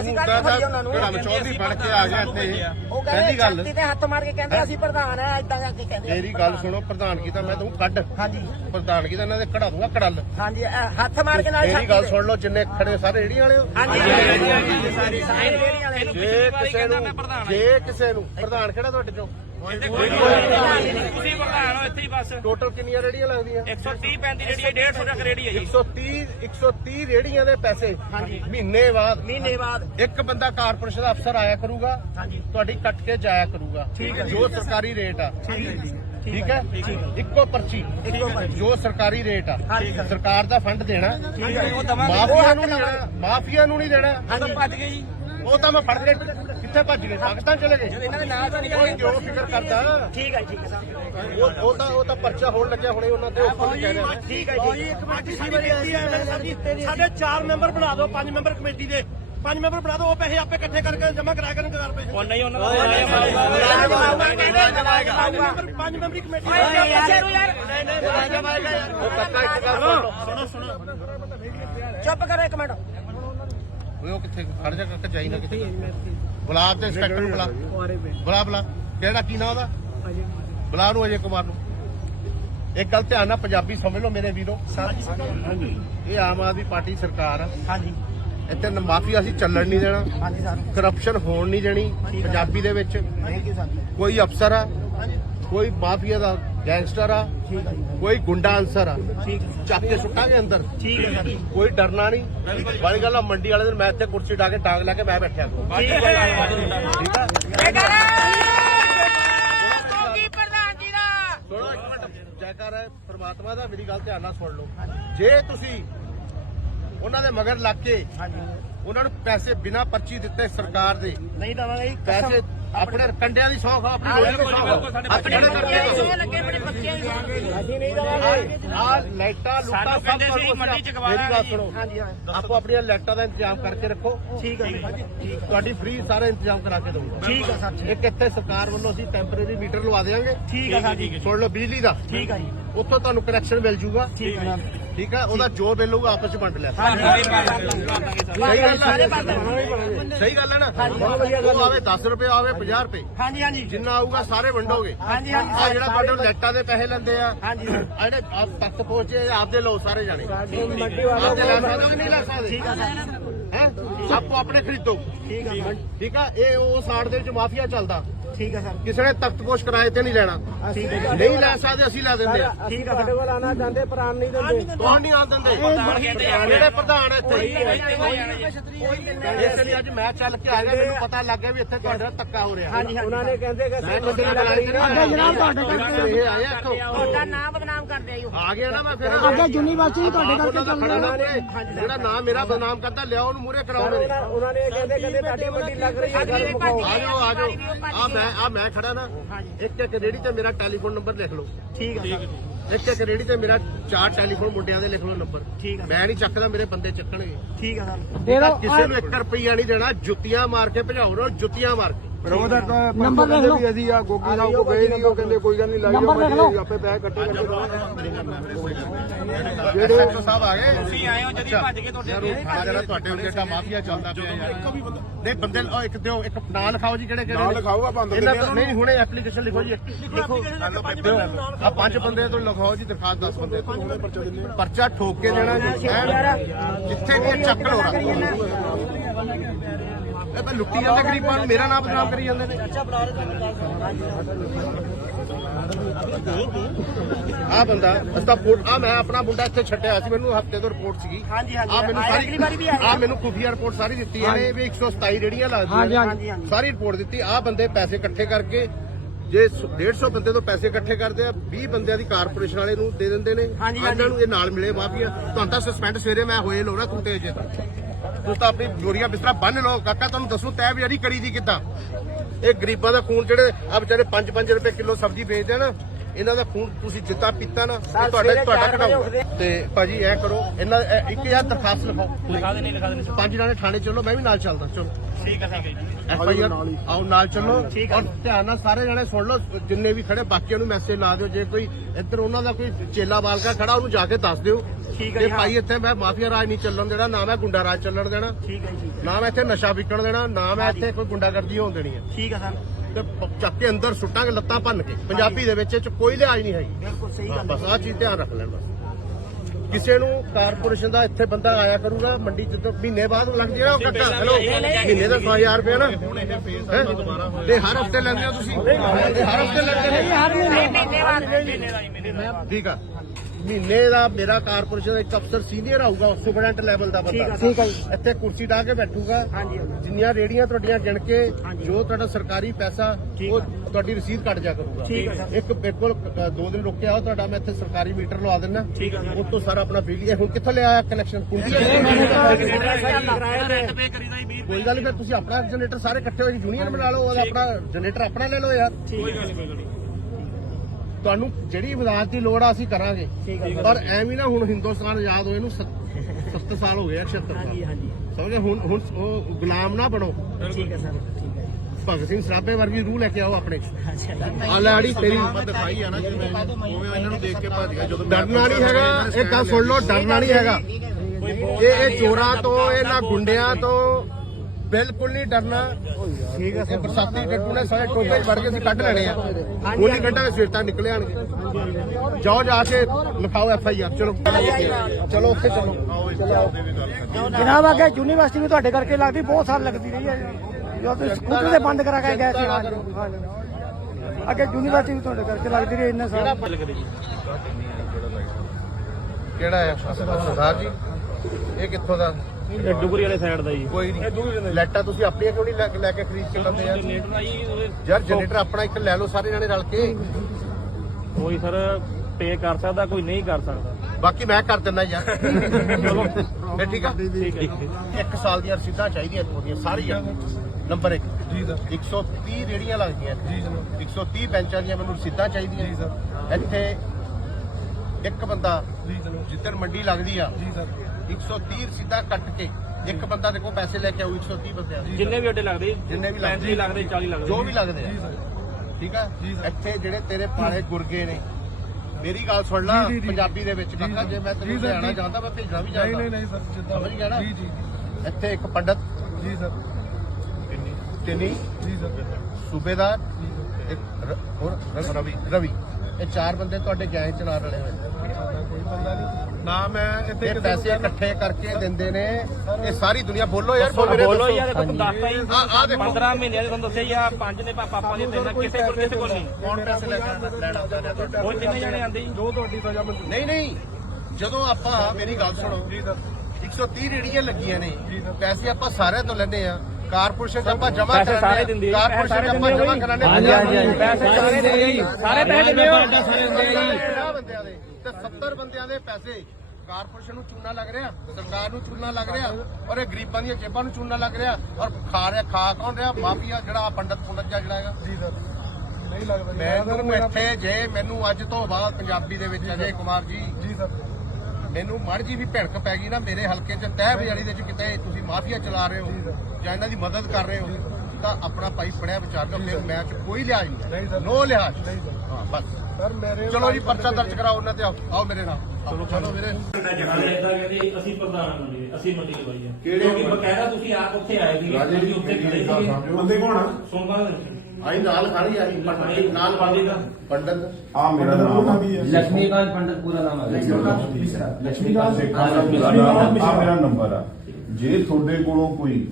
ਅਸੀਂ ਕਾਹਦੀ ਦਾਦਾ ਫੜੀਏ ਉਹਨਾਂ ਨੂੰ? ਕਿਹੜਾ ਚੌਧਰੀ ਬਣ ਕੇ ਆ ਗਿਆ ਇੱਥੇ। ਉਹ ਕਹਿੰਦੇ ਗੱਲ ਛਾਤੀ ਤੇ ਹੱਥ ਮਾਰ ਕੇ ਕਹਿੰਦੇ ਅਸੀਂ ਪ੍ਰਧਾਨ ਆ ਇਦਾਂ ਕਰਕੇ ਕਹਿੰਦੇ ਮੇਰੀ ਗੱਲ ਪ੍ਰਧਾਨ। ਸੁਣੋ ਪ੍ਰਧਾਨਗੀ ਤਾਂ ਮੈਂ ਤੂੰ ਕੱਢ। ਹਾਂਜੀ। ਪ੍ਰਧਾਨਗੀ ਤਾਂ ਇਹਨਾਂ ਦੇ ਕਢਾ ਦੂੰਗਾ ਕੜਲ। ਹਾਂਜੀ ਇਹ ਹੱਥ ਮਾਰ ਕੇ ਨਾਲ ਮੇਰੀ ਗੱਲ ਸੁਣ ਲਓ ਜਿੰਨੇ ਖੜੇ ਸਾਰੇ ਰੇੜੀਆਂ ਵਾਲੇ ਹੋ? ਹਾਂਜੀ ਹਾਂਜੀ ਹਾਂਜੀ ਸਾਰੇ ਸਾਰੇ ਰੇਹੜੀਆਂ ਵਾਲੇ। ਇਹਨੂੰ ਜੇ ਕਿਸੇ ਕਹਿੰਦਾ ਨੂੰ ਮੈਂ ਪ੍ਰਧਾਨ ਆ ਜੇ ਕਿਸੇ ਨੂੰ ਪ੍ਰਧਾਨ ਕਿਹੜਾ ਤੁਹਾਡੇ ਚੋਂ? ਇੱਥੇ ਕੋਈ ਨਹੀਂ। ਤੁਸੀਂ ਪ੍ਰਧਾਨ ਹੋ ਇੱਥੇ ਹੀ ਬਸ। ਟੋਟਲ ਕਿੰਨੀਆਂ ਰੇੜੀਆਂ ਲੱਗਦੀਆਂ? 130 35 ਜਿਹੜੀ 150 ਤੱਕ ਰੇੜੀ ਹੈ ਜੀ। 130 130 ਰੇੜੀਆਂ ਦੇ ਪੈਸੇ। ਹਾਂਜੀ। ਮਹੀਨੇ ਬਾਅਦ। ਮਹੀਨੇ ਬਾਅਦ। ਇੱਕ ਬੰਦਾ ਕਾਰਪੋਰੇਸ਼ਨ ਦਾ ਅਫਸਰ ਆਇਆ ਕਰੂਗਾ ਹਾਂਜੀ। ਤੁਹਾਡੀ ਕੱਟ ਕੇ ਜਾਇਆ ਕਰੂਗਾ। ਜੋ। ਸਰਕਾਰੀ ਰੇਟ ਆ। ਠੀਕ ਹੈ? ਇੱਕੋ ਪਰਚੀ। ਇੱਕੋ ਪਰਚੀ। ਜੋ। ਸਰਕਾਰੀ ਰੇਟ ਆ। ਸਰਕਾਰ ਦਾ ਫੰਡ ਦੇਣਾ। ਮਾਫੀਆ ਨੂੰ ਨਹੀਂ ਦੇਣਾ। ਮਾਫੀਆ ਨੂੰ ਨਹੀਂ ਦੇਣਾ। ਭੱਜ ਗਏ ਜੀ। ਉਹ ਤਾਂ ਮੈਂ ਫੜ ਕੇ ਕਿੱਥੇ ਭੱਜ ਗਏ? ਪਾਕਿਸਤਾਨ ਚਲੇ ਗਏ? ਇਹਨਾਂ ਦੇ ਨਾਲ ਤਾਂ ਨਹੀਂ ਕੋਈ ਜੋ ਫਿਕਰ ਕਰਦਾ? ਠੀਕ ਹੈ ਠੀਕ ਹੈ। ਉਹ ਤਾਂ ਉਹ ਤਾਂ ਪਰਚਾ ਹੋਣ ਲੱਗਿਆ ਹੁਣੇ ਉਹਨਾਂ ਦੇ ਉੱਪਰ ਕਹਿ ਰਿਹਾ। ਠੀਕ ਹੈ ਜੀ। ਇੱਕ ਮਿੰਟ ਬੇਨਤੀ ਹੈ ਸਾਡੇ 4 ਮੈਂਬਰ ਬਣਾ ਦਿਓ 5 ਮੈਂਬਰ ਕਮੇਟੀ ਦੇ। 5 ਮੈਂਬਰ ਬਣਾ ਦਿਓ ਉਹ ਪੈਸੇ ਆਪੇ ਇਕੱਠੇ ਕਰਕੇ ਜਮ੍ਹਾਂ ਕਰਾਇਆ ਕਰਨ ਕਾਰਪੋਰੇਸ਼ਨ ਉਹ ਨਹੀਂ ਉਹਨਾਂ ਦਾ ਪੰਜ ਮੈਂਬਰੀ ਕਮੇਟੀ ਸੁਣ ਲਓ ਚੁੱਪ ਕਰੋ ਇੱਕ ਮਿੰਟ ਓਏ ਉਹ ਕਿੱਥੇ ਖੜ ਜਾ ਕੱਕਾ ਜਾਈ ਨਾ ਕਿਤੇ ਬੁਲਾ ਤੇ ਇੰਸਪੈਕਟਰ ਨੂੰ ਬੁਲਾ ਬੁਲਾ ਬੁਲਾ ਕਿਹੜਾ ਕੀ ਨਾਂ ਉਹਦਾ ਬੁਲਾ ਨੂੰ ਅਜੇ ਕੁਮਾਰ ਨੂੰ ਇੱਕ ਗੱਲ ਧਿਆਨ ਨਾਲ ਪੰਜਾਬੀ ਸਮਝ ਲਓ ਮੇਰੇ ਵੀਰੋ ਇਹ ਆਮ ਆਦਮੀ ਪਾਰਟੀ ਸਰਕਾਰ ਆ ਹਾਂਜੀ ਇੱਥੇ ਨ- ਮਾਫੀਆ ਅਸੀਂ ਚੱਲਣ ਨਹੀਂ ਦੇਣਾ। ਹਾਂਜੀ ਸਰ। ਕਰਪਸ਼ਨ ਹੋਣ ਨਹੀਂ ਦੇਣੀ ਪੰਜਾਬੀ ਦੇ ਵਿੱਚ। Thank you sir. ਕੋਈ ਅਫਸਰ ਆ ਕੋਈ ਮਾਫੀਆ ਦਾ ਗੈਂਗਸਟਰ ਆ ਕੋਈ ਗੁੰਡਾ ਅਨਸਰ ਆ ਚੱਕ ਕੇ ਸੁੱਟਾਂਗੇ ਅੰਦਰ। ਠੀਕ ਹੈ ਸਰ। ਕੋਈ ਡਰਨਾ ਨਹੀਂ। ਵਾਲੀ ਗੱਲ ਆ ਮੰਡੀ ਵਾਲੇ ਦਿਨ ਮੈਂ ਇੱਥੇ ਕੁਰਸੀ ਢਾ ਕੇ ਟਾਂਗ ਲਾ ਕੇ ਮੈਂ ਬੈਠਿਆ ਠੀਕ ਜੈਕਾਰ ਹੈ ਪ੍ਰਮਾਤਮਾ ਦਾ ਮੇਰੀ ਗੱਲ ਧਿਆਨ ਨਾਲ ਸੁਣ ਲਓ। ਜੇ ਤੁਸੀਂ ਉਹਨਾਂ ਦੇ ਮਗਰ ਲੱਗ ਕੇ ਹਾਂਜੀ। ਉਹਨਾਂ ਨੂੰ ਪੈਸੇ ਬਿਨਾਂ ਪਰਚੀ ਦਿੱਤੇ ਸਰਕਾਰ ਦੇ। ਨਹੀਂ ਦਵਾਂਗੇ ਜੀ ਪੈਸੇ ਆਪਣੇ ਕੰਡਿਆਂ ਦੀ ਸੌਖ ਆਪਣੀ ਰੋਟੀ ਦੀ ਸੌਖ ਆਪਣੇ ਲੱਗੇ ਆਪਣੇ ਬੱਚਿਆਂ ਦੀ ਅਸੀਂ ਨਹੀਂ ਦਵਾਂਗੇ। ਆ ਲਾਈਟਾਂ ਲੁੱਟਾਂ ਸਭ ਕੁਛ ਮੰਡੀ ਚ ਗਵਾਰਾ ਗੱਲ। ਸੁਣੋ। ਹਾਂਜੀ ਹਾਂ। ਆਪੋ ਆਪਣੀਆਂ ਲਾਈਟਾਂ ਦਾ ਇੰਤਜ਼ਾਮ ਕਰਕੇ ਰੱਖੋ। ਠੀਕ ਹੈ ਜੀ ਠੀਕ ਤੁਹਾਡੀ ਫ੍ਰੀ ਸਾਰਾ ਇੰਤਜ਼ਾਮ ਕਰਾ ਕੇ ਦਊਂਗਾ। ਠੀਕ ਹੈ ਸਰ। ਇੱਕ ਇੱਥੇ ਸਰਕਾਰ ਵੱਲੋਂ ਅਸੀਂ ਟੈਂਪਰੇਰੀ ਮੀਟਰ ਲਵਾ ਦੇਵਾਂਗੇ ਠੀਕ ਹੈ ਸਰ। ਜੀ ਸੁਣ ਲਓ ਬਿਜਲੀ ਦਾ। ਠੀਕ ਹੈ ਜੀ। ਉੱਥੋਂ ਤੁਹਾਨੂੰ ਕਨੈਕਸ਼ਨ ਮਿਲ ਜੂਗਾ। ਠੀਕ ਹੈ ਜੀ ਠੀਕ ਹੈ ਉਹਦਾ ਜੋ ਬਿੱਲ ਹੋਊਗਾ ਆਪਸ ਚ ਵੰਡ ਲਿਆ। ਸਹੀ ਗੱਲ ਹੈ ਹੈ ਨਾ? ਉਹ ਆਵੇ 10 ਰੁਪਏ ਆਵੇ 50 ਰੁਪਏ। ਹਾਂਜੀ ਹਾਂਜੀ। ਜਿੰਨਾ ਆਊਗਾ ਸਾਰੇ ਵੰਡੋਗੇ। ਹਾਂਜੀ ਹਾਂਜੀ। ਆ ਜਿਹੜਾ ਤੁਹਾਡੇ ਲੈਟਾਂ ਦੇ ਪੈਸੇ ਲੈਂਦੇ ਆ ਹਾਂਜੀ। ਆ ਜਿਹੜੇ ਆਪ ਤੱਕ ਪਹੁੰਚੇ ਆਪਦੇ ਲਓ ਸਾਰੇ ਜਾਣੇ। ਆਪਦੇ ਲੈ ਸਕਦੇ ਕਿ ਨਹੀਂ ਲੈ ਸਕਦੇ। ਠੀਕ ਹੈ ਹੈ? ਆਪੋ ਆਪਣੇ ਖਰੀਦੋ। ਠੀਕ ਹੈ ਠੀਕ ਆ? ਇਹ ਉਹ ਸਾੜ ਦੇ ਵਿੱਚ ਮਾਫੀਆ ਚੱਲਦਾ। ਠੀਕ ਹੈ ਸਰ। ਕਿਸੇ ਨੇ ਤਖਤਪੋਸ਼ ਕਿਰਾਏ ਤੇ ਨਹੀਂ ਲੈਣਾ। ਠੀਕ ਹੈ ਨਹੀਂ ਲੈ ਸਕਦੇ ਅਸੀਂ ਲੈ ਦਿੰਦੇ ਆ ਠੀਕ ਹੈ ਸਾਡੇ ਕੋਲ ਆਣਾ ਚਾਹੁੰਦੇ ਪਰ ਆਣ ਨਹੀਂ ਦਿੰਦੇ। ਕੌਣ ਨਹੀਂ ਆਉਣ ਦਿੰਦੇ? ਜਿਹੜੇ ਪ੍ਰਧਾਨ ਇੱਥੇ ਇਸ ਲਈ ਅੱਜ ਮੈਂ ਚੱਲ ਕੇ ਆ ਗਿਆ ਮੈਨੂੰ ਪਤਾ ਲੱਗ ਗਿਆ ਵੀ ਇੱਥੇ ਤੁਹਾਡਾ ਧੱਕਾ ਹੋ ਰਿਹਾ। ਉਹਨਾਂ ਨੇ ਕਹਿੰਦੇ ਕਿ ਮੈਂ ਨਾਲ ਲੜਾਈ ਨਹੀਂ ਜਨਾਬ ਤੁਹਾਡੇ ਕਰਕੇ ਇਹ ਆਇਆ ਇੱਥੋਂ। ਤੁਹਾਡਾ ਨਾਮ ਬਦਨਾਮ ਕਰਦੇ ਆ ਆ ਗਿਆ ਨਾ ਮੈਂ ਫਿਰ। ਅੱਗੇ ਯੂਨੀਵਰਸਿਟੀ ਤੁਹਾਡੇ ਕਰਕੇ ਚੱਲ ਰਿਹਾ ਜਿਹੜਾ ਨਾਮ ਮੇਰਾ ਬਦਨਾਮ ਕਰਦਾ ਲਿਆਓ ਉਹਨੂੰ ਮੂਰੇ ਕਰਾਓ ਮੇਰੇ ਉਹਨਾਂ ਨੇ ਕਹਿੰਦੇ ਕਹਿੰਦੇ ਤੁਹਾਡੀ ਮੰਡੀ ਲੱਗ ਰਹੀ ਹੈ। ਗੱਲ ਮੁਕਾਓ ਆ ਜਾਓ ਆ ਜਾਓ। ਆ ਮੈਂ ਆ ਮੈਂ ਖੜਾ ਨਾ ਇੱਕ ਇੱਕ ਰੇੜੀ ਤੇ ਮੇਰਾ ਟੈਲੀਫੋਨ ਨੰਬਰ ਲਿਖ ਲਓ। ਠੀਕ ਹੈ ਸਰ ਇੱਕ ਇੱਕ ਰੇੜੀ ਤੇ ਮੇਰਾ ਚਾਰ ਟੈਲੀਫੋਨ ਮੁੰਡਿਆਂ ਦੇ ਲਿਖ ਲਓ ਨੰਬਰ। ਠੀਕ ਹੈ ਮੈਂ ਨਹੀਂ ਚੱਕਦਾ ਮੇਰੇ ਬੰਦੇ ਚੱਕਣਗੇ। ਠੀਕ ਹੈ ਸਰ ਤਾਂ ਕਿਸੇ ਨੂੰ 1 ਰੁਪਈਆ ਨਹੀਂ ਦੇਣਾ ਜੁੱਤੀਆਂ ਮਾਰ ਕੇ ਭਜਾਓ ਰੋ ਜੁੱਤੀਆਂ ਮਾਰ ਕੇ। ਨੰਬਰ ਲਿਖ ਲਓ ਅਸੀਂ ਆ ਗੋਗੀ ਸਾਹਿਬ ਕੋ ਗਏ ਨਹੀਂ ਉਹ ਕਹਿੰਦੇ ਕੋਈ ਗੱਲ ਨਹੀਂ ਲਾਈ ਨੰਬਰ ਲਿਖ ਲਓ। ਆਪੇ ਪੈਸੇ ਕੱਟੇ ਜਿਹੜੇ ਸਾਹਿਬ ਆ ਗਏ। ਤੁਸੀਂ ਆਏ ਹੋ ਜਦੀ ਭੱਜ ਕੇ ਤੁਹਾਡੇ ਤੁਹਾਡੇ ਉੱਤੇ ਏਡਾ ਮਾਫੀਆ ਚੱਲਦਾ ਪਿਆ ਯਾਰ। ਨਹੀਂ ਬੰਦੇ ਉਹ ਇੱਕ ਦਿਓ ਇੱਕ ਨਾਂ ਲਿਖਾਓ ਜੀ ਕਿਹੜੇ ਕਿਹੜੇ ਨਾਂ ਲਿਖਾਓ, ਆ ਬੰਦ ਇਹਨਾਂ ਦਿੰਦੇ ਆ। ਨਹੀਂ ਹੁਣੇ ਐਪਲੀਕੇਸ਼ਨ ਲਿਖੋ ਜੀ। ਲਿਖੋ। ਆ ਪੰਜ ਬੰਦੇ ਤੋਂ ਲਿਖਾਓ ਜੀ ਦਰਖਾਸਤ 10 ਬੰਦੇ ਤੋਂ। ਪਰਚਾ ਠੋਕ ਕੇ ਦੇਣਾ ਜੀ ਜਿੱਥੇ ਵੀ ਇਹ ਚੱਕ ਲੋ ਇਹ ਲੁੱਟੀ ਜਾਂਦੇ ਗਰੀਬਾਂ ਨੂੰ ਮੇਰਾ ਨਾਮ ਬਦਨਾਮ ਕਰੀ ਜਾਂਦੇ ਨੇ। ਆ ਬੰਦਾ ਅਸਤਾ ਆ ਮੈਂ ਆਪਣਾ ਮੁੰਡਾ ਇੱਥੇ ਛੱਡਿਆ ਸੀ ਮੈਨੂੰ ਹਫ਼ਤੇ ਤੋਂ ਰਿਪੋਰਟ ਸੀਗੀ। ਹਾਂਜੀ, ਹਾਂਜੀ। ਆ ਮੈਨੂੰ ਸਾਰੀ। ਆ ਮੈਨੂੰ ਖੁਫੀਆ ਰਿਪੋਰਟ ਸਾਰੀ ਦਿੱਤੀ ਇਹਨੇ ਵੀ 127 ਰੇੜੀਆਂ ਲੱਗਦੀਆਂ। ਸਾਰੀ ਰਿਪੋਰਟ ਦਿੱਤੀ। ਆ ਬੰਦੇ ਪੈਸੇ ਇਕੱਠੇ ਕਰਕੇ ਜੇ 150 ਬੰਦੇ ਤੋਂ ਪੈਸੇ ਇਕੱਠੇ ਕਰਦੇ ਆ 20 ਬੰਦਿਆਂ ਦੀ ਕਾਰਪੋਰੇਸ਼ਨ ਵਾਲੇ ਨੂੰ ਦੇ ਦਿੰਦੇ ਨੇ। ਇਹਨਾਂ। ਨੂੰ ਇਹ ਨਾਲ ਮਿਲੇ ਮਾਫੀਆ। ਤੁਹਾਨੂੰ ਤਾਂ ਸਸਪੈਂਡ ਸਵੇਰੇ ਮੈਂ ਹੋਏ ਲੋਣਾ ਤੇ ਜੇ ਤੁਸੀਂ ਤਾਂ ਆਪਣੀ ਗੋਰੀਆਂ ਬਿਸਤਰਾ ਬੰਨ ਲਓ। ਕਾਕਾ ਤੁਹਾਨੂੰ ਦੱਸੂ ਤੈ ਵੀ ਅੜੀ ਕਰੀ ਦੀ ਕਿੱਦਾਂ? ਇਹ ਗਰੀਬਾਂ ਦਾ ਖੂਨ ਜਿਹੜੇ ਆ ਵਿਚਾਰੇ 5-5 ਰੁਪਏ ਕਿਲੋ ਸਬਜ਼ੀ ਵੇਚਦੇ ਆ ਨਾ ਇਹਨਾਂ ਦਾ ਖੂਨ ਤੁਸੀਂ ਜਿੱਤਾ ਪੀਤਾ ਨਾ ਇਹ ਤੁਹਾਡਾ ਤੁਹਾਡਾ ਉੱਠਦੇ ਤੇ ਭਾਜੀ ਐ ਕਰੋ ਇਹਨਾਂ ਇਹ ਇੱਕ ਯਾਰ ਦਰਖਾਸਤ ਲਿਖਾਓ। ਲਿਖਾ ਦੇਣੇ ਲਿਖਾ ਦੇਣੇ ਪੰਜ ਜਣੇ ਥਾਣੇ ਚਲੋ ਮੈਂ ਵੀ ਨਾਲ ਚੱਲਦਾ ਚਲੋ। ਠੀਕ ਹੈ ਹੈ ਜੀ। ਆਓ ਨਾਲ ਚੱਲੋ। ਔਰ ਧਿਆਨ ਨਾਲ ਸਾਰੇ ਜਣੇ ਸੁਣ ਲਓ ਜਿੰਨੇ ਵੀ ਖੜੇ ਬਾਕੀਆਂ ਨੂੰ ਮੈਸੇਜ ਲਾ ਦਿਓ। ਜੇ ਕੋਈ ਇੱਧਰ ਉਹਨਾਂ ਦਾ ਕੋਈ ਚੇਲਾ ਬਾਲਕਾ ਖੜਾ ਉਹਨੂੰ ਜਾ ਕੇ ਦੱਸ ਦਿਓ। ਠੀਕ ਹੈ ਜੀ, ਹਾਂ। ਭਾਈ ਇੱਥੇ ਮੈਂ ਮਾਫੀਆ ਰਾਜ ਨਹੀਂ ਚੱਲਣ ਦੇਣਾ ਨਾ ਮੈਂ ਗੁੰਡਾ ਰਾਜ ਚੱਲਣ ਦੇਣਾ ਠੀਕ ਹੈ ਜੀ ਨਾ ਮੈਂ ਇੱਥੇ ਨਸ਼ਾ ਵਿਕਣ ਦੇਣਾ ਨਾ ਮੈਂ ਇੱਥੇ ਕੋਈ ਗੁੰਡਾਗਰਦੀ ਹੋਣ ਦੇਣੀ ਹੈ। ਠੀਕ ਹੈ ਸਰ। ਤੇ ਪ- ਚੱਕ ਕੇ ਅੰਦਰ ਸੁੱਟਾਂਗੇ ਲੱਤਾਂ ਭੰਨ ਕੇ। ਪੰਜਾਬੀ ਦੇ ਵਿੱਚ ਇਹ ਚ ਕੋਈ ਲਿਹਾਜ਼ ਨਹੀਂ ਹੈਗੀ। ਬਿਲਕੁਲ ਸਹੀ ਹਾਂ, ਗੱਲ ਬਸ ਆਹ ਚੀਜ਼ ਧਿਆਨ ਰੱਖ ਲੈਣ ਬਸ। ਕਿਸੇ ਨੂੰ ਕਾਰਪੋਰੇਸ਼ਨ ਦਾ ਇੱਥੇ ਬੰਦਾ ਆਇਆ ਕਰੂਗਾ ਮੰਡੀ ਚ ਤਾਂ ਮਹੀਨੇ ਬਾਅਦ ਲੱਗ ਜਾਏਗਾ ਉਹ ਕੱਟਾ ਹੈਲੋ ਮਹੀਨੇ ਦਾ 1000 ਰੁਪਏ ਨਾ। ਹੈਂ? ਤੇ ਹਰ ਹਫ਼ਤੇ ਲੈਂਦੇ ਹੋ ਤੁਸੀਂ? ਤੇ ਹਰ ਹਫ਼ਤੇ ਲੈਂਦੇ ਹਰ ਮਹੀਨੇ। ਮਹੀਨੇ ਬਾਅਦ ਮਹੀਨੇ ਦਾ ਜੀ ਮਹੀਨੇ ਦਾ ਠੀਕ ਆ। ਮਹੀਨੇ ਦਾ ਮੇਰਾ ਕਾਰਪੋਰੇਸ਼ਨ ਦਾ ਇੱਕ ਅਫਸਰ ਸੀਨੀਅਰ ਆਊਗਾ ਸੁਪਰਡੈਂਟ ਲੈਵਲ ਦਾ ਬੰਦਾ। ਠੀਕ ਹੈ ਜੀ। ਇੱਥੇ ਕੁਰਸੀ ਢਾ ਕੇ ਬੈਠੂਗਾ। ਜਿੰਨੀਆਂ ਰੇੜੀਆਂ ਤੁਹਾਡੀਆਂ ਗਿਣ ਕੇ ਜੋ ਤੁਹਾਡਾ ਸਰਕਾਰੀ ਪੈਸਾ ਉਹ ਤੁਹਾਡੀ ਰਸੀਦ ਕੱਟ ਜਾ ਕਰੂਗਾ। ਠੀਕ ਹੈ ਸਰ। ਇੱਕ ਬਿਲਕੁਲ ਦੋ ਦਿਨ ਰੁਕ ਕੇ ਆਓ ਤੁਹਾਡਾ ਮੈਂ ਇੱਥੇ ਸਰਕਾਰੀ ਮੀਟਰ ਲਵਾ ਦਿੰਦਾ ਠੀਕ ਹੈ ਸਰ। ਉਸ ਤੋਂ ਸਾਰਾ ਆਪਣਾ ਬਿਜਲੀ ਹੁਣ ਕਿੱਥੋਂ ਲਿਆ ਕਨੈਕਸ਼ਨ ਕੁੰਡੀ ਰੈਂਟ ਪੇ ਕਰੀਦਾ ਜੀ 20 ਕੋਈ ਗੱਲ ਨਹੀਂ ਫਿਰ ਤੁਸੀਂ ਆਪਣਾ ਜਨਰੇਟਰ ਸਾਰੇ ਇਕੱਠੇ ਹੋ ਕੇ ਯੂਨੀਅਨ ਬਣਾ ਲਓ ਆਪਣਾ ਜਨਰੇਟਰ ਆਪਣਾ ਲੈ ਲਓ ਯਾਰ। ਕੋਈ ਗੱਲ ਨਹੀਂ ਕੋਈ ਗੱਲ ਨਹੀਂ ਤੁਹਾਨੂੰ ਜਿਹੜੀ ਵਿਦਾਤ ਦੀ ਲੋੜ ਆ ਅਸੀਂ ਕਰਾਂਗੇ। ਪਰ ਐਵੇਂ ਨਾ ਹੁਣ ਹਿੰਦੁਸਤਾਨ ਆਜ਼ਾਦ ਹੋਏ ਨੂੰ 70 ਸਾਲ ਹੋ ਗਏ ਆ 76 ਸਾਲ। ਹਾਂਜੀ ਹਾਂਜੀ। ਸਮਝੇ? ਹੁਣ ਹੁਣ ਉਹ ਗੁਲਾਮ ਨਾ ਬਣੋ। ਠੀਕ ਹੈ ਸਰ ਠੀਕ ਹੈ ਭਗਤ ਸਿੰਘ ਸਰਾਭੇ ਵਰਗੀ ਰੂਹ ਲੈ ਕੇ ਆਓ ਆਪਣੇ। ਅੱਛਾ ਆ ਲੈ ਆੜੀ ਤੇਰੀ ਦਿਖਾਈ ਆ ਨਾ ਜਿਵੇਂ ਉਵੇਂ ਇਹਨਾਂ ਨੂੰ ਦੇਖ ਕੇ ਭੱਜ ਗਿਆ। ਜਦੋਂ ਡਰਨਾ ਨਹੀਂ ਹੈਗਾ ਇਹ ਗੱਲ ਸੁਣ ਲਓ ਡਰਨਾ ਨਹੀਂ ਹੈਗਾ। ਇਹ ਇਹ ਚੋਰਾਂ ਤੋਂ ਇਹਨਾਂ ਗੁੰਡਿਆਂ ਤੋਂ ਬਿਲਕੁਲ ਨਹੀਂ ਡਰਨਾ। ਠੀਕ ਹੈ ਬਰਸਾਤੀ ਟੱਟੂ ਨੇ ਸਾਰੇ ਟੋਪੇ ਵੜ ਕੇ ਅਸੀਂ ਕੱਢ ਲੈਣੇ ਆ। ਹੁਣ ਨਹੀਂ ਕੱਢਾਂਗੇ ਸਵੇਰ ਤੱਕ ਨਿਕਲ ਆਣਗੇ ਜਾਓ ਜਾ ਕੇ ਲਿਖਾਓ ਐਫ ਆਈ ਆਰ। ਚਲੋ। ਚਲੋ ਉੱਥੇ ਚਲੋ। ਜਨਾਬ ਅੱਗੇ ਯੂਨੀਵਰਸਿਟੀ ਵੀ ਤੁਹਾਡੇ ਕਰਕੇ ਲੱਗਦੀ ਬਹੁਤ ਸਾਲ ਲੱਗਦੀ ਰਹੀ ਹੈ। ਜੋ ਤੁਸੀਂ ਸਕੂਟਰ ਦੇ ਬੰਦ ਕਰਾ ਕੇ ਗਏ ਸੀ। ਅੱਗੇ ਯੂਨੀਵਰਸਿਟੀ ਵੀ ਤੁਹਾਡੇ ਕਰਕੇ ਲੱਗਦੀ ਰਹੀ ਇੰਨੇ ਸਾਲ। ਕਿਹੜਾ ਹੈ ਸਰਦਾਰ ਜੀ। ਇਹ ਕਿੱਥੋਂ ਦਾ? ਇਹ ਡੁਗਰੀ ਵਾਲੇ ਸਾਈਡ ਦਾ ਜੀ। ਕੋਈ ਨਹੀਂ। ਲੈਟਾਂ ਤੁਸੀਂ ਆਪਣੀਆਂ ਕਿਉਂ ਨਹੀਂ ਲੈ ਕੇ- ਲੈ ਕੇ ਖਰੀਦ ਕੇ ਲੈਂਦੇ ਆ ਜਨਰੇਟਰ ਆ ਜੀ ਉਹਦੇ ਯਾਰ ਜਨਰੇਟਰ ਆਪਣਾ ਇੱਕ ਲੈ ਲਓ ਸਾਰੇ ਜਣੇ ਰਲ ਕੇ। ਕੋਈ ਸਰ ਪੇ ਕਰ ਸਕਦਾ ਕੋਈ ਨਹੀਂ ਕਰ ਸਕਦਾ। ਬਾਕੀ ਮੈਂ ਕਰ ਦਿੰਦਾ ਯਾਰ। ਚਲੋ। ਫਿਰ ਠੀਕ ਆ? ਠੀਕ ਹੈ ਇੱਕ ਸਾਲ ਦੀਆਂ ਰਸੀਦਾਂ ਚਾਹੀਦੀਆਂ ਤੁਹਾਡੀਆਂ ਸਾਰੀਆਂ। ਨੰਬਰ 1 ਜੀ ਸਰ 130 ਰੇੜੀਆਂ ਲੱਗਦੀਆਂ ਜੀ ਸਰ 130 ਬੈਂਚਾਂ ਦੀਆਂ ਮੈਨੂੰ ਰਸੀਦਾਂ ਚਾਹੀਦੀਆਂ। ਜੀ ਸਰ ਇੱਥੇ ਇੱਕ ਬੰਦਾ ਜੀ ਸਰ। ਜਿੱਦਣ ਮੰਡੀ ਲੱਗਦੀ ਆ। ਜੀ ਸਰ। 130 ਰਸੀਦਾਂ ਕੱਟ ਕੇ ਇੱਕ ਬੰਦਾ ਦੇਖੋ ਪੈਸੇ ਲੈ ਕੇ ਆਊ 130 ਬੰਦਿਆਂ ਦੇ। ਜਿੰਨੇ ਵੀ ਅੱਡੇ ਲੱਗਦੇ ਜੀ, ਜਿੰਨੇ ਵੀ 35 ਲੱਗਦੇ। 40 ਲੱਗਦੇ। ਜੋ ਵੀ ਲੱਗਦੇ ਆ। ਠੀਕ ਆ? ਇੱਥੇ ਜਿਹੜੇ ਤੇਰੇ ਪਾਲੇ ਗੁਰਗੇ ਨੇ ਮੇਰੀ ਗੱਲ ਸੁਣ ਲੈ ਪੰਜਾਬੀ ਦੇ ਵਿੱਚ। ਕਾਕਾ ਜੇ ਮੈਂ ਤੈਨੂੰ ਲਿਆਣਾ ਚਾਹੁੰਦਾ ਮੈਂ ਭੇਜਣਾ ਵੀ ਚਾਹੁੰਦਾ ਨਹੀਂ ਨਹੀਂ ਸਰ ਜਿੱਦਾਂ ਸਮਝ ਗਿਆ ਨਾ? ਜੀ ਜੀ ਇੱਥੇ ਇੱਕ ਪੰਡਤ। ਜੀ ਸਰ। ਤਿੰਨੀ। ਜੀ ਸਰ। ਸੂਬੇਦਾਰ। ਇੱਕ ਹੋਰ ਰਵੀ। ਰਵੀ। ਇਹ ਚਾਰ ਬੰਦੇ ਤੁਹਾਡੇ ਗੈਂਗ ਚ ਨਾਲ ਰਲੇ ਹੋਏ ਬੰਦਾ ਨਹੀਂ। ਨਾ ਮੈਂ ਇੱਥੇ ਪੈਸੇ ਇਕੱਠੇ ਕਰਕੇ ਦਿੰਦੇ ਨੇ। ਇਹ ਸਾਰੀ ਦੁਨੀਆ ਬੋਲੋ ਯਾਰ ਬੋਲ। ਯਾਰ ਤੁਹਾਨੂੰ ਦੱਸਤਾ ਜੀ ਆ ਆ ਦੇਖੋ। 15 ਮਹੀਨਿਆਂ ਦੇ ਤੁਹਾਨੂੰ ਦੱਸਿਆ ਆਹ ਪੰਜ ਨੇ ਪਾ- ਪਾਪਾ ਦੇ ਤਿੰਨ ਕਿਸੇ ਕੋਲ ਕਿਸੇ ਕੋਲ ਨਹੀਂ। ਕੌਣ ਪੈਸੇ ਲੈ ਕੇ ਲੈਣ ਆਉਂਦਾ ਨੇ ਤੁਹਾਡੇ ਉਹ ਤਿੰਨੇ ਜਣੇ ਆਂਦੇ ਜੀ। ਜੋ ਤੁਹਾਡੀ ਸਜ਼ਾ ਮਨਜ਼ੂਰ ਨਹੀਂ ਨਹੀਂ। ਜਦੋਂ ਆਪਾਂ ਮੇਰੀ ਗੱਲ ਸੁਣੋ। ਜੀ ਸਰ। 130 ਰੇੜੀਆਂ ਲੱਗੀਆਂ ਨੇ। ਪੈਸੇ ਆਪਾਂ ਸਾਰਿਆਂ ਤੋਂ ਲੈਂਦੇ ਆ। ਕਾਰਪੋਰੇਸ਼ਨ ਆਪਾਂ ਸਾਰੇ ਦਿੰਦੇ ਆ, ਕਾਰਪੋਰੇਸ਼ਨ ਆਪਾਂ ਸਾਰੇ ਜਮ੍ਹਾਂ ਦਿੰਦੇ ਕਰਾਣੇ ਹਾਂਜੀ, ਹਾਂਜੀ। ਪੈਸੇ ਸਾਰੇ ਦਿੰਦੇ ਆ। ਸਾਰੇ ਪੈਸੇ ਦਿੰਦੇ ਹੋ। ਬੰਦਿਆਂ ਦੇ। ਤੇ 70 ਬੰਦਿਆਂ ਦੇ ਪੈਸੇ ਕਾਰਪੋਰੇਸ਼ਨ ਨੂੰ ਚੂਨਾ ਲੱਗ ਰਿਹਾ ਸਰਕਾਰ ਨੂੰ ਚੂਨਾ ਲੱਗ ਰਿਹਾ ਔਰ ਇਹ ਗਰੀਬਾਂ ਦੀਆਂ ਜੇਬਾਂ ਨੂੰ ਚੂਨਾ ਲੱਗ ਰਿਹਾ ਔਰ ਖਾ ਰਿਹਾ ਖਾ ਕੌਣ ਰਿਹਾ? ਮਾਫੀਆ ਜਿਹੜਾ ਪੰਡਤ ਪੁੰਡਤ ਜਿਹਾ ਜਿਹੜਾ ਹੈਗਾ। ਜੀ ਸਰ ਨਹੀਂ ਲੱਗਦਾ ਮੈਨੂੰ ਇੱਥੇ ਜੇ ਮੈਨੂੰ ਅੱਜ ਤੋਂ ਬਾਅਦ ਪੰਜਾਬੀ ਦੇ ਵਿੱਚ ਅਜੇ ਕੁਮਾਰ ਜੀ ਜੀ ਸਰ। ਮੈਨੂੰ ਮੜ ਜੀ ਵੀ ਭਿੜਕ ਪੈ ਗਈ ਨਾ ਮੇਰੇ ਹਲਕੇ 'ਚ ਤਹਿ ਬਜਾਰੀ ਦੇ ਵਿੱਚ ਕਿਤੇ ਤੁਸੀਂ ਮਾਫੀਆ ਚਲਾ ਰਹੇ ਹੋ ਜਾਂ ਇਹਨਾਂ ਦੀ ਮਦਦ ਕਰ ਰਹੇ ਹੋ। ਤਾਂ ਆਪਣਾ ਭਾਈ ਪੜਿਆ ਵਿਚਾਰਦਾ ਫਿਰ ਮੈਚ ਕੋਈ ਲਿਹਾਜ਼ ਨਹੀਂ ਨੋ ਲਿਹਾਜ਼ ਹਾਂ ਬਸ। ਸਰ ਮੇਰੇ ਚਲੋ ਜੀ ਪਰਚਾ ਦਰਜ ਕਰਾਓ ਉਹਨਾਂ ਤੇ ਆਓ। ਆਓ ਮੇਰੇ ਨਾਲ। ਚਲੋ ਚਲੋ ਮੇਰੇ ਸਾਡੇ ਦਾ ਅਸੀਂ ਪ੍ਰਧਾਨ ਮੰਡੀ ਅਸੀਂ ਮੰਡੀ ਲਵਾਈ ਆ। ਕਿਉਂਕਿ ਬਕਾਇਦਾ ਤੁਸੀਂ ਮੇਰਾ ਨੰਬਰ ਆ। ਜੇ ਤੁਹਾਡੇ ਕੋਲੋਂ ਕੋਈ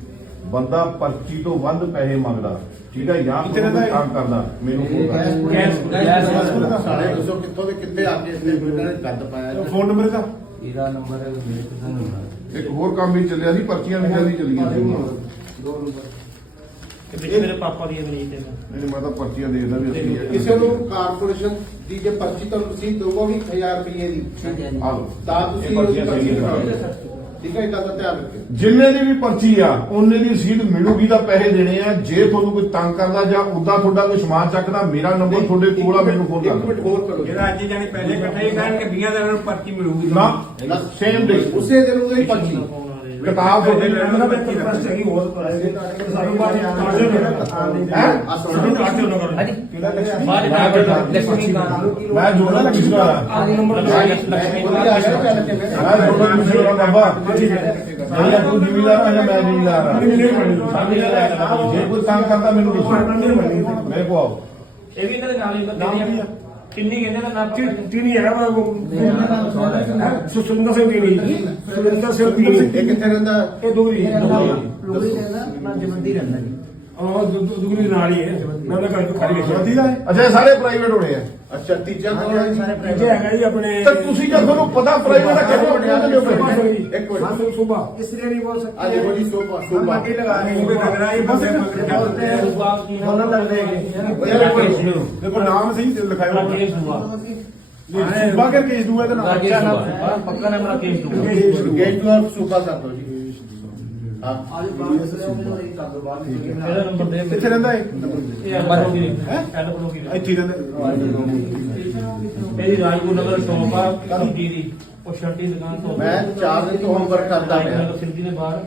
ਬੰਦਾ ਪਰਚੀ ਤੋਂ ਵੱਧ ਪੈਸੇ ਮੰਗਦਾ ਠੀਕ ਹੈ ਜਾਂ ਕੋਈ ਕੰਮ ਕਰਦਾ ਮੈਨੂੰ ਫੋਨ ਕਰ ਸਾਰੇ ਕਿੱਥੋਂ ਦੇ ਕਿੱਥੇ ਆ ਕੇ ਇਸਨੇ ਇਹਨਾਂ ਨੇ ਗੱਦ ਪਾਇਆ ਫੋਨ ਨੰਬਰ ਦਾ ਇਹਦਾ ਨੰਬਰ ਮੇਰੇ ਕੋਲ ਨਹੀਂ ਇੱਕ ਹੋਰ ਕੰਮ ਵੀ ਚੱਲਿਆ ਸੀ ਪਰਚੀਆਂ ਵੀ ਚੱਲੀਆਂ ਸੀ। ਦੋ ਨੰਬਰ। ਤੇ ਮੇਰੇ ਪਾਪਾ ਦੀ ਅਮਰੀਕ ਤੇ ਨਹੀਂ ਪਰਚੀਆਂ ਦੇਖਦਾ ਵੀ ਅਸੀਂ ਕਿਸੇ ਨੂੰ ਕਾਰਪੋਰੇਸ਼ਨ ਦੀ ਜੇ ਪਰਚੀ ਤੁਹਾਨੂੰ ਤੁਸੀਂ ਦੋਗੋ ਵੀ 1000 ਰੁਪਏ ਦੀ। ਠੀਕ ਤਾਂ ਤੁਸੀਂ ਪਰਚੀਆਂ ਸਹੀ ਠੀਕ ਹੈ ਇਹ ਗੱਲ ਦਾ ਧਿਆਨ ਰੱਖਿਓ। ਜਿੰਨੇ ਦੀ ਵੀ ਪਰਚੀ ਆ ਉਹਨੇ ਦੀ ਰਸੀਦ ਮਿਲੂਗੀ ਤਾਂ ਪੈਸੇ ਦੇਣੇ ਆ। ਜੇ ਤੁਹਾਨੂੰ ਕੋਈ ਤੰਗ ਕਰਦਾ ਜਾਂ ਉਦਾਂ ਤੁਹਾਡਾ ਕੋਈ ਸਮਾਨ ਚੱਕਦਾ ਮੇਰਾ ਨੰਬਰ ਤੁਹਾਡੇ ਕੋਲ ਆ ਮੈਨੂੰ ਫੋਨ ਇੱਕ ਕਰ ਮਿੰਟ। ਹੋਰ ਕਰੋ। ਜਿਹੜਾ ਅੱਜ ਜਾਨੀ ਪੈਸੇ ਇਕੱਠੇ ਕਰਕੇ 20 ਦਿਨਾਂ ਨੂੰ ਪਰਚੀ ਮਿਲੂਗੀ ਨਾ ਸੇਮ ਡੇ ਉਸੇ ਦਿਨ ਉਹਦੀ ਪਰਚੀ। ਕਿਤਾਬ ਤੁਹਾਡੇ ਨਾਲ ਨਾ ਪੇਪਰ ਪ੍ਰੈਸ ਹੈਗੀ ਹੋਰ ਕਰਾਂਗੇ ਸਾਨੂੰ ਬਾਅਦ ਵਿੱਚ ਕਾਢੇ ਨਾ ਹੈ? ਸਾਨੂੰ ਕਾਢੇ ਨਾ ਕਰੋ ਹਾਂਜੀ। ਬਾਅਦ ਵਿੱਚ ਲక్ష్ਮੀ ਕਾਂਤ ਮੈਂ ਜੋੜਾ ਲక్ష్ਮੀ ਕਾਂਤ ਆਦੀ ਨੰਬਰ 22 ਲక్ష్ਮੀ ਕਾਂਤ ਮੈਂ ਜੋੜਾ ਲక్ష్ਮੀ ਕਾਂਤ ਬਾਬਾ। ਠੀਕ ਹੈ। ਜਿਹੜਾ ਤੂੰ ਜਿਵੇਂ ਲਾ ਰਿਹਾ ਮੈਂ ਜਿਵੇਂ ਲਾ ਰਿਹਾ ਜੇ ਕੋਈ ਕੰਮ ਕਰਦਾ ਮੈਨੂੰ ਦੱਸੋ। ਮੇਰੇ ਕੋ ਆਓ। ਇਹ ਵੀ ਇਹਨਾਂ ਦੇ ਨਾਲ ਹੀ ਹੁੰਦਾ ਕਿੰਨੀ ਕਹਿੰਦੇ ਦਾ ਨਾਮ ਟੀਣੀ ਹੈਗਾ ਵਾ ਉਹ ਸੁਰਿੰਦਰ ਸਿੰਘ ਟੀਣੀ ਸੁਰਿੰਦਰ ਸਿੰਘ। ਟੀਣੀ ਇਹ ਕਿੱਥੇ ਰਹਿੰਦਾ? ਇਹ ਦੂਰੀ ਲੋਹੜੀ ਰਹਿੰਦਾ। ਨਾ ਜਮੰਦੀ ਰਹਿੰਦਾ ਜੀ। ਉਹ ਦੂਰੀ ਨਾਲ ਹੀ ਹੈ। ਮੈਂ ਉਹਦਾ ਕਰਕੇ ਖਾਲੀ ਲਿਖਿਆ ਅੱਛਾ ਸਾਰੇ ਪ੍ਰਾਈਵੇਟ ਹੋਣੇ ਆ। ਅੱਛਾ ਤੀਜਾ ਕੌਣ ਹੈ ਜੀ? ਜੇ ਹੈਗਾ ਜੀ ਆਪਣੇ ਤਾਂ ਤੁਸੀਂ ਜੇ ਤੁਹਾਨੂੰ ਪਤਾ ਪ੍ਰਾਈਵੇਟ ਦਾ ਕਿਹੜੇ ਵੱਡੇ ਹੁੰਦੇ ਹੋ ਇੱਕ ਮਿੰਟ ਮਾਸੂਮ ਸੁਬਾ इसलिए नहीं बोल ਆ ਦੇਖੋ ਜੀ ਸੋਪਾ ਸੋਪਾ ਉਹ ਲੱਗਣਾ ਇਹ ਬਸ ਉਹਨਾਂ ਲੱਗਦੇ ਦੇਖੋ ਨਾਮ ਸਹੀ ਲਿਖਾਇਆ ਹੋਇਆ ਰਾਕੇਸ਼ ਦੁਆ ਸੁਬਾ ਕੇ ਕੇਸ ਦੂਆ ਦਾ ਨਾਮ ਰਾਕੇਸ਼ ਦੁਆ ਪੱਕਾ ਨਾਮ ਰਾਕੇਸ਼ ਦੁਆ ਗੇਟ ਟੂ ਸੋਪਾ ਕਰ ਦਿਓ ਜੀ ਹਾਂ ਇਹਦਾ ਨੰਬਰ ਦੇ ਕਿੱਥੇ ਰਹਿੰਦਾ ਹੈ ਇਹ ਐਲ ਬਲੋਗੀ ਐਲ ਬਲੋਗੀ ਇੱਥੇ ਰਹਿੰਦਾ। ਮੇਰੀ ਰਾਜਪੁਰ ਨਗਰ ਸ਼ੌਪ ਆ ਸਿੱਧੀ ਦੀ ਉਹ ਸ਼ਰਟੀ ਦੁਕਾਨ ਤੋਂ। ਮੈਂ ਚਾਰ ਦਿਨ ਤੋਂ ਹੋਮਵਰਕ ਕਰਦਾ ਪਿਆ। ਸਿੱਧੀ ਦੇ ਬਾਹਰ।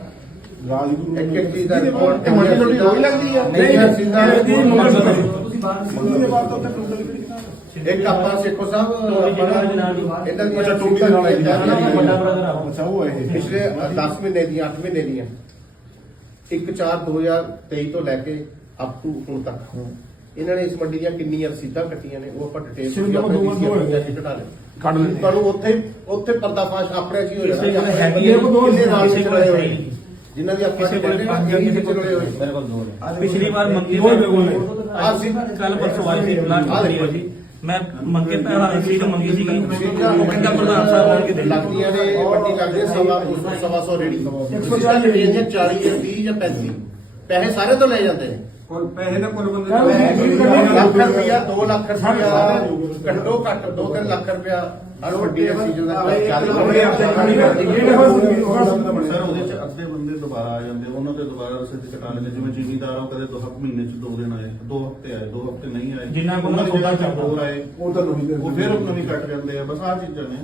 ਰਾਜਗੁਰੂ ਇੱਕ ਇੱਕ ਚੀਜ਼ ਦਾ ਰਿਪੋਰਟ ਇਹ ਮੰਡੀ ਤੁਹਾਡੀ ਰੋਈ ਲੱਗਦੀ ਆ? ਨਹੀਂ ਯਾਰ ਸਿੱਧਾ ਮੰਡੀ ਦੇ ਬਾਅਦ ਤੋਂ ਉੱਥੇ ਟੋਟਲ ਇੱਕ ਆਪਾਂ ਸੇਖੋ ਸਾਹਿਬ ਜਿਹੜਾ ਦੇ ਨਾਲ ਦੇ ਨਾਲ ਹੀ। ਵੱਡਾ ਬ੍ਰਦਰ ਆ ਹੈ ਇਹ ਪਿਛਲੇ 10 ਮਹੀਨੇ ਦੀਆਂ 8 ਮਹੀਨੇ ਦੀਆਂ। 1/4/2023 ਤੋਂ ਲੈ ਕੇ ਅਪ ਟੂ ਹੁਣ ਤੱਕ ਇਹਨਾਂ ਨੇ ਇਸ ਮੰਡੀ ਦੀਆਂ ਕਿੰਨੀਆਂ ਰਸੀਦਾਂ ਕੱਟੀਆਂ ਨੇ ਉਹ ਆਪਾਂ ਡਿਟੇਲ ਦੋ ਵੱਧ ਹੋਏ। ਕਢਾ ਲੈ ਕੱਢ ਲੈ ਤੁਹਾਨੂੰ ਉੱਥੇ ਉੱਥੇ ਪਰਦਾਫਾਸ਼ ਆਪਣੇ ਚ ਹੀ ਜਾਣਾ ਹੈਗੀ ਹੈ, ਕਿੰਨੇ ਨਾਲ ਵਿੱਚ ਹੈ ਹੋਏ ਨਹੀਂ। ਜਿਨ੍ਹਾਂ ਦੀ ਆਪਾਂ ਕਿਸੇ ਕੋਲ ਵਿੱਚ ਮੇਰੇ ਕੋਲ ਦੋ ਨੇ। ਪਿਛਲੀ ਵਾਰ ਮੰਗੇ ਦੋ ਨੇ। ਆਹ ਸੀ। ਕੱਲ ਪਰਸੋਂ ਆਈ ਸੀ ਪਲਾਟ ਆਹ ਕਰੀ ਸੀ। ਮੈਂ ਮੰਗੇ ਸੀ ਤਾਂ ਮੰਗੀ ਸੀਗੀ। ਕਹਿੰਦਾ ਪ੍ਰਧਾਨ ਸਾਹਿਬ ਆਉਣਗੇ ਦੇ ਲੱਗਦੀਆਂ ਨੇ ਵੱਡੀ ਲੱਗਦੀ ਹੈ ਸਵਾ ਸਵਾ ਸੌ ਰੇੜੀ। 140 ਰੇੜੀਆਂ 40 ਜਾਂ 30 ਜਾਂ 35 ਪੈਸੇ ਸਾਰੇ ਤੋਂ ਲੈ ਜਾਂਦੇ ਨੇ। ਕੋਲ ਪੈਸੇ ਦਾ ਕੋਲ ਬੰਦੇ ਲੱਖ ਰੁਪਇਆ 2 ਲੱਖ ਰੁਪਇਆ ਘੱਟੋ ਘੱਟ 2-3 ਲੱਖ ਰੁਪਇਆ ਹਰ ਵੱਡੀ ਸੀਜ਼ਨ ਦਾ ਸਰ ਉਹਦੇ ਚ ਅੱਧੇ ਬੰਦੇ ਦੁਬਾਰਾ ਆ ਜਾਂਦੇ ਉਹਨਾਂ ਤੇ ਦੁਬਾਰਾ ਰਸੀਦ ਕਟਾ ਲੈਂਦੇ ਜਿਵੇਂ ਜ਼ਿਮੀਦਾਰ ਉਹ ਕਦੇ ਦੋ ਹਫ਼ਤੇ ਮਹੀਨੇ ਚ ਦੋ ਦਿਨ ਆਏ ਦੋ ਹਫ਼ਤੇ ਆਏ ਦੋ ਹਫ਼ਤੇ ਨਹੀਂ ਆਏ ਜਿੰਨਾ ਕੋਲ ਉਹਨਾਂ ਦੀ ਜਗ੍ਹਾ ਸੌਦਾ ਚ ਹੋਰ ਆਏ ਉਹ ਤਾਂ ਨਵੀਂ ਉਹ ਫਿਰ ਉਹ ਨਵੀਂ ਕੱਟ ਜਾਂਦੇ ਆ ਬਸ ਆਹ ਚੀਜ਼ਾਂ ਨੇ।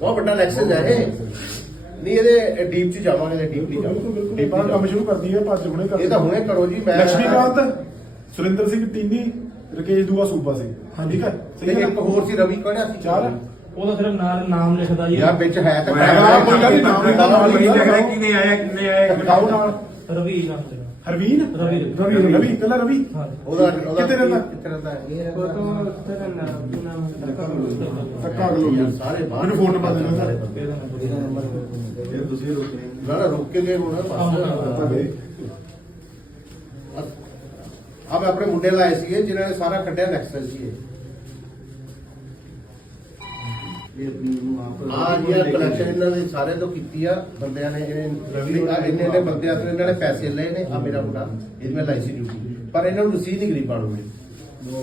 ਬਹੁਤ ਵੱਡਾ ਲੈਕਸ਼ਨ ਹੈ ਇਹ। ਨਹੀਂ ਇਹਦੇ ਡੀਪ ਚ ਜਾਵਾਂਗੇ ਤੇ ਡੀਪ ਨਹੀਂ ਜਾਵਾਂਗੇ। Deep ਪਰ ਨਹੀਂ ਕੰਮ ਸ਼ੁਰੂ ਕਰਦੀ ਹੈ ਭੱਜ ਹੁਣੇ ਕਰ ਇਹ ਤਾਂ ਹੁਣੇ ਕਰੋ ਜੀ ਮੈਂ ਲక్ష్ਮੀਕਾਂਤ ਸੁਰਿੰਦਰ ਸਿੰਘ ਟੀਨੀ ਰਕੇਸ਼ ਦੂਆ ਸੂਬਾ ਸਿੰਘ। ਠੀਕ ਹੈ? ਤੇ ਸਹੀ ਹੈ ਇੱਕ ਹੋਰ ਸੀ ਰਵੀ ਕਹਣਿਆ ਸੀ? ਚਾਰ। ਉਹਦਾ ਸਿਰਫ ਨਾਲ ਨਾਮ ਲਿਖਦਾ ਜੀ। ਯਾਰ ਵਿੱਚ ਹੈ ਤਾਂ ਮੈਂ ਕੋਈ ਗੱਲ ਨਹੀਂ ਨਾਮ ਲਿਖਦਾ ਨਾਲ ਹੀ ਲਿਖਦਾ। ਕਿਨੇ ਆਇਆ ਕਿਨੇ ਆਇਆ? ਨਾਲ ਰਵੀ ਨਾਮ ਲਿਖਦਾ। ਹਰਵੀਨ? ਰਵੀ ਰਵੀ ਰਵੀ ਕੱਲਾ ਰਵੀ ਹਾਂ। ਉਹਦਾ ਉਹਦਾ ਕਿੱਥੇ ਰਹਿੰਦਾ? ਕਿੱਥੇ ਰਹਿੰਦਾ ਹੈ? ਤੱਕਾ ਗਲੋ ਯਾਰ ਸਾਰੇ ਬਾਹਰ ਮੈਨੂੰ ਫੋਨ ਨੰਬਰ ਦੇ ਦਿਓ ਸਾਰੇ। ਇਹ ਤੁਸੀਂ ਰੋਕਣੇ ਨਾ ਨਾ ਰੁਕ ਕੇ ਗਏ ਹੁਣ ਬਸ। ਆ ਮੈਂ ਆਪਣੇ ਮੁੰਡੇ ਲਾਏ ਸੀਗੇ ਜਿਨ੍ਹਾਂ ਨੇ ਸਾਰਾ ਕੱਢਿਆ ਨੈਕਸਲ ਸੀ ਇਹ ਆਪਣੀ ਨੂੰ ਆਪ ਆ ਜੀ ਆ ਕਲੈਕਸ਼ਨ ਇਹਨਾਂ ਨੇ ਸਾਰੇ ਤੋਂ ਕੀਤੀ ਆ। ਬੰਦਿਆਂ ਨੇ ਇਹ ਰਵੀ ਆ ਇੰਨੇ ਇੰਨੇ ਬੰਦਿਆਂ ਤੋਂ ਇਹਨਾਂ ਨੇ ਪੈਸੇ ਲਏ ਨੇ ਆ ਮੇਰਾ ਮੁੰਡਾ ਇਹ ਮੈਂ ਲਾਈ ਸੀ ਡਿਊਟੀ ਪਰ ਇਹਨਾਂ ਨੂੰ ਰਸੀਦ ਨਹੀਂ ਨੂੰ।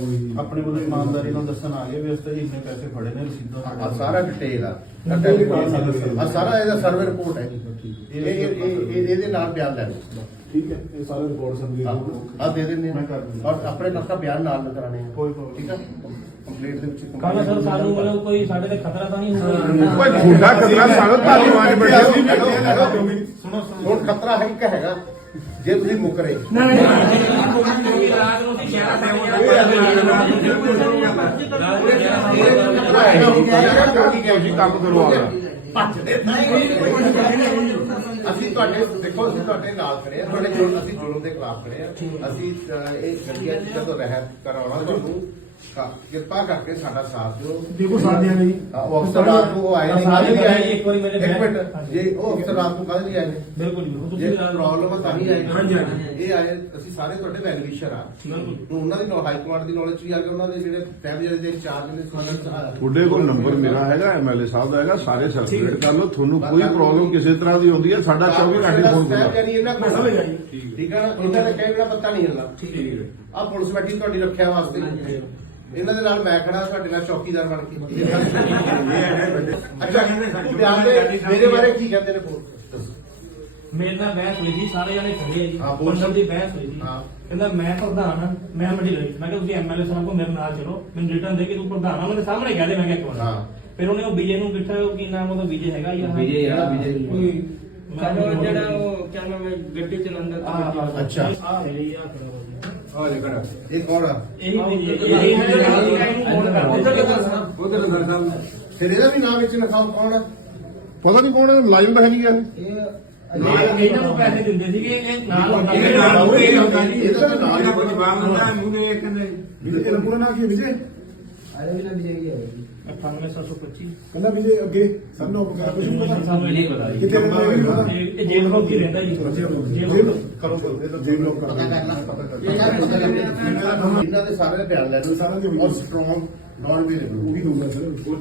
ਮਿਲੀ ਆਪਣੇ ਵੱਲੋਂ ਇਮਾਨਦਾਰੀ ਨਾਲ ਦੱਸਣ ਆ ਗਏ ਵੀ ਇਸ ਤੇ ਇੰਨੇ ਪੈਸੇ ਫੜੇ ਨੇ ਰਸੀਦਾਂ ਆ ਸਾਰਾ ਡਿਟੇਲ ਆ। ਹੀ ਆ। ਸਾਰਾ ਇਹਦਾ ਸਰਵੇ ਰਿਪੋਰਟ ਹੈ ਇਹ ਇਹ ਇਹ- ਇਹ- ਇਹਦੇ ਨਾਲ ਬਿਆਨ ਲੈਣਾ। ਠੀਕ ਹੈ ਇਹ ਸਾਰੇ ਰਿਪੋਰਟ ਦੇ ਆ ਦੇ ਦਿੰਦੇ ਮੈਂ ਨੇ ਕਰ ਦਿੰਦਾ। ਔਰ ਆਪਣੇ ਕਾਕਾ ਬਿਆਨ ਨਾਲ ਕਰਾਣੇ ਕੋਈ ਠੀਕ ਆ? ਕੰਪਲੀਟ ਦੇ ਵਿੱਚ ਕੱਲ ਸਰ ਸਾਨੂੰ ਮਤਲਬ ਕੋਈ ਸਾਡੇ ਤੇ ਖਤਰਾ ਤਾਂ ਨਹੀਂ ਹੋਊਗਾ ਓਏ ਝੂਠਾ ਖਤਰਾ ਸਾਨੂੰ ਧਾਲੀਵਾਲ ਬੈਠੇ ਸੀ ਸੁਣੋ ਹੁਣ ਖਤਰਾ ਹੈ ਕਿ ਹੈਗਾ ਜੇ ਤੁਸੀਂ ਮੁੱਕਰੇ ਕਿਉਂਕਿ ਰਾਤ ਨੂੰ ਅਸੀਂ ਸ਼ਹਿਰਾਂ ਕੰਮ ਕਰਵਾਉਣਾ ਅਸੀਂ ਤੁਹਾਡੇ ਦੇਖੋ ਅਸੀਂ ਤੁਹਾਡੇ ਨਾਲ ਖੜੇ ਆ ਤੁਹਾਡੇ ਜੁਰਮ ਅਸੀਂ ਜੁਰਮ ਦੇ ਖਿਲਾਫ ਖੜੇ ਆ ਅਸੀਂ ਇਹ ਗੰਦੀਆਂ ਚੀਜ਼ਾਂ ਤੋਂ ਰਹਿਤ ਕਰਾਉਣਾ ਤੁਹਾਨੂੰ। ਕਿਰਪਾ ਕਰਕੇ ਸਾਡਾ ਸਾਥ ਦਿਓ। ਦੇਖੋ ਸਾਥੀਆਂ ਨੇ ਜੀ ਹਾਂ, ਉਹ ਅਫਸਰ ਰਾਤ ਨੂੰ ਉਹ ਆਏ ਨੇ ਸਾਰੇ ਕਾਹਦੇ ਲਈ ਆਏ ਇੱਕ ਵਾਰੀ ਮੇਰੇ ਇੱਕ ਮਿੰਟ। ਹਾਂਜੀ। ਜੇ ਉਹ ਅਫਸਰ ਰਾਤ ਨੂੰ ਕਾਹਦੇ ਲਈ ਆਏ ਨੇ। ਬਿਲਕੁਲ ਜੀ ਉਹ ਜੇ ਤੁਸੀਂ ਪ੍ਰੋਬਲਮ ਤਾਂ ਹੀ ਆਏ ਨੇ। ਹਾਂਜੀ, ਹਾਂਜੀ। ਇਹ ਆਏ ਅਸੀਂ ਸਾਰੇ ਤੁਹਾਡੇ ਵੈਲਿਊਸ਼ਨ ਆ। ਬਿਲਕੁਲ। ਉਹਨਾਂ ਦੀ ਹਾਈ ਕਮਾਂਡ ਦੀ ਨੌਲੇਜ ਵੀ ਆ ਗਈ ਉਹਨਾਂ ਦੇ ਜਿਹੜੇ ਫੈਮਿਲੀ ਦੇ ਇੰਚਾਰਜ ਨੇ ਤੁਹਾਡੇ ਕੋਲ ਨੰਬਰ ਮੇਰਾ ਹੈਗਾ ਐਮਐਲਏ ਸਾਹਿਬ ਦਾ ਹੈਗਾ ਸਾਰੇ ਸਰਕੂਲੇਟ ਕਰ ਲਓ। ਤੁਹਾਨੂੰ ਕੋਈ ਪ੍ਰੋਬਲਮ ਕਿਸੇ ਤਰ੍ਹਾਂ ਦੀ ਹੁੰਦੀ ਹੈ ਸਾਡਾ 24 ਘੰਟੇ ਫੋਨ ਕਰੋ ਇਹਨਾਂ ਕੋਲ ਸਮਝ ਆਈ ਠੀਕ ਹੈ। ਨਾ ਇਹਨਾਂ ਨੇ ਕਹਿ ਬਿਨਾ ਪਤਾ ਨਹੀਂ ਹਿਲਣਾ ਠੀਕ ਹੈ। ਆ ਪੁਲਿਸ ਬੈਠੀ ਤੁਹਾਡੀ ਰੱਖਿਆ ਵਾਸਤੇ। ਇਹਨਾਂ ਦੇ ਨਾਲ ਮੈਂ ਖੜਾ ਤੁਹਾਡੇ ਨਾਲ ਚੌਕੀਦਾਰ ਬਣ ਕੇ ਅੱਛਾ ਬਿਆਨ ਦੇ ਮੇਰੇ ਬਾਰੇ ਕੀ ਕਹਿੰਦੇ ਨੇ ਕੋਲ ਮੇਰੇ ਨਾਲ ਬਹਿਸ ਹੋਈ ਸੀ ਸਾਰੇ ਜਣੇ ਖੜੇ ਆ ਜੀ। ਹਾਂ, ਬੋਲ। ਪੰਡਤ ਦੀ ਬਹਿਸ ਹੋਈ ਸੀ। ਹਾਂ। ਕਹਿੰਦਾ ਮੈਂ ਪ੍ਰਧਾਨ ਹਾਂ ਮੈਂ ਮੰਡੀ ਲਈ ਮੈਂ ਕਿਹਾ ਤੁਸੀਂ ਐਮਐਲਏ ਸਾਹਿਬ ਕੋ ਮੇਰੇ ਨਾਲ ਚਲੋ। ਮੈਨੂੰ ਰਿਟਰਨ ਦੇ ਕੇ ਤੂੰ ਪ੍ਰਧਾਨ ਆ। ਮੇਰੇ ਸਾਹਮਣੇ ਕਹਿ ਦੇ ਮੈਂ ਕਿਹਾ ਵਾਰ ਹਾਂ। ਫਿਰ ਉਹਨੇ ਉਹ ਵਿਜੇ ਨੂੰ ਬਿਠਾ ਉਹ ਕੀ ਨਾਮ ਉਹਦਾ? ਵਿਜੇ ਹੈਗਾ ਯਾਰ ਵਿਜੇ ਆ, ਵਿਜੇ। ਸਾਨੂੰ ਜਿਹੜਾ ਉਹ ਕਿਆ ਨਾਮ ਹੈ ਗੱਡੀ ਚਲਾਉਂਦਾ ਅੱਛਾ। ਆ ਜੀ ਆ ਜੀ ਜੀ ਇਹ ਕੌਣ ਆ? ਇਹੀ ਇਹ ਫਿਰ ਇਹਦਾ ਵੀ ਨਾਮ ਵਿੱਚ ਕੌਣ ਆ? ਪਤਾ ਨਹੀਂ ਕੌਣ ਹੈ ਮੁਲਾਜ਼ਮ ਤਾਂ ਹੈ ਨਹੀਂ ਇਹ ਇਹਨਾਂ ਨੂੰ ਪੈਸੇ ਦਿੰਦੇ ਸੀਗੇ ਇਹ ਨਾਲ ਹੁੰਦਾ ਸੀ। ਇਹਦਾ ਤਾਂ ਨਾਲ ਹੀ ਕੋਈ ਜਵਾਬ ਦਿੰਦਾ ਮੂੰਹ ਦੇ ਕਹਿੰਦੇ ਇਹ ਪੂਰਾ ਨਾਂ ਕੀ ਹੈ ਵਿਜੇ 98725 ਕਹਿੰਦਾ ਵਿਜੇ ਅੱਗੇ ਸਾਨੂੰ ਆਪਕਾ ਕੁਝ ਨਹੀਂ ਪਤਾ ਸਾਨੂੰ ਇਹ ਨਹੀਂ ਪਤਾ ਜੀ। ਕਿਤੇ ਰਹਿੰਦਾ ਇਹ ਵੀ ਨਹੀਂ ਪਤਾ ਇਹ ਇਹ ਜੇਲ੍ਹ ਰੋਕੀ ਰਹਿੰਦਾ ਜੀ। ਜੇਲ੍ਹ ਕਰੋ ਕਰੋ ਜੇਲ੍ਹ ਲੋਕ ਪਤਾ ਕਰਦੇ ਕਰਨਾ। ਪਤਾ ਕਰਨਾ। ਇਹਨਾਂ ਦੇ ਸਾਰੇ ਦੇ ਬਿਆਨ ਲੈ ਲਓ। ਸਾਰਿਆਂ ਦੇ ਹੋਈ। ਔਰ ਸਟਰੋਂਗ ਨਾਨ ਵੀ ਉਹ ਵੀ ਹੋਊਗਾ ਸਰ।